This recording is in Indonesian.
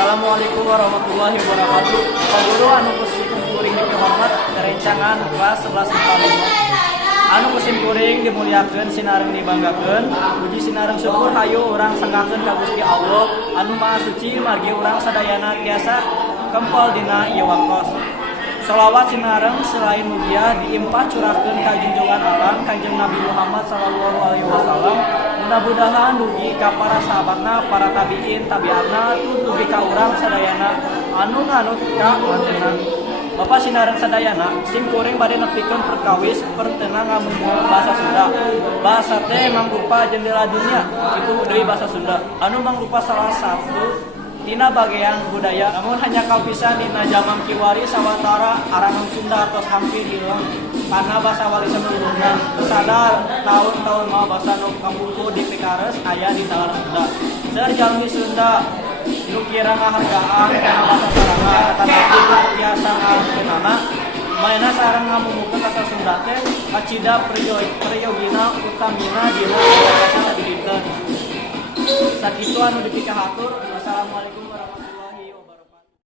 Assalamualaikum warahmatullahi wabarakatuh. Pak Guru anu kuring dihormat kerencangan kelas 1145. Anu kusim kuring dimuliakeun sinareng dibanggakeun. Puji sinareng syukur hayu urang sanggakeun ka Gusti Allah anu Maha Suci margi urang sadayana tiasa kempel dina ieu waktos. Shalawat sinareng selain mugia diimpah curahkeun ka junjungan alam Kanjeng Nabi Muhammad sallallahu alaihi wasallam. Mudah-mudahan dugi ka para sahabatna, para tabiin, tabiatna, dugi ka urang sadayana anu nganut ka mantenan. Bapak sinareng sadayana, sim kuring bade nepikeun perkawis pertenang ngamungut bahasa Sunda. Bahasa teh mangrupa jendela dunia, itu deui bahasa Sunda. Anu mangrupa salah satu tina bagian budaya, namun hanya kaupisan dina zaman kiwari sawatara arangan Sunda tos hampir hilang karena bahasa warisan turunna. Sadar tahun-tahun mah bahasa nu kabuku di pikares aya di dalam Sunda. Seur jalmi Sunda nu kira ngahargaan kana bahasa saranga tetapi biasa ngakenana maena sareng ngamumukeun bahasa Sunda teh acida priyogina utamina dina bahasa tadi dinten. Sakitu anu dipikahatur. Wassalamualaikum warahmatullahi wabarakatuh.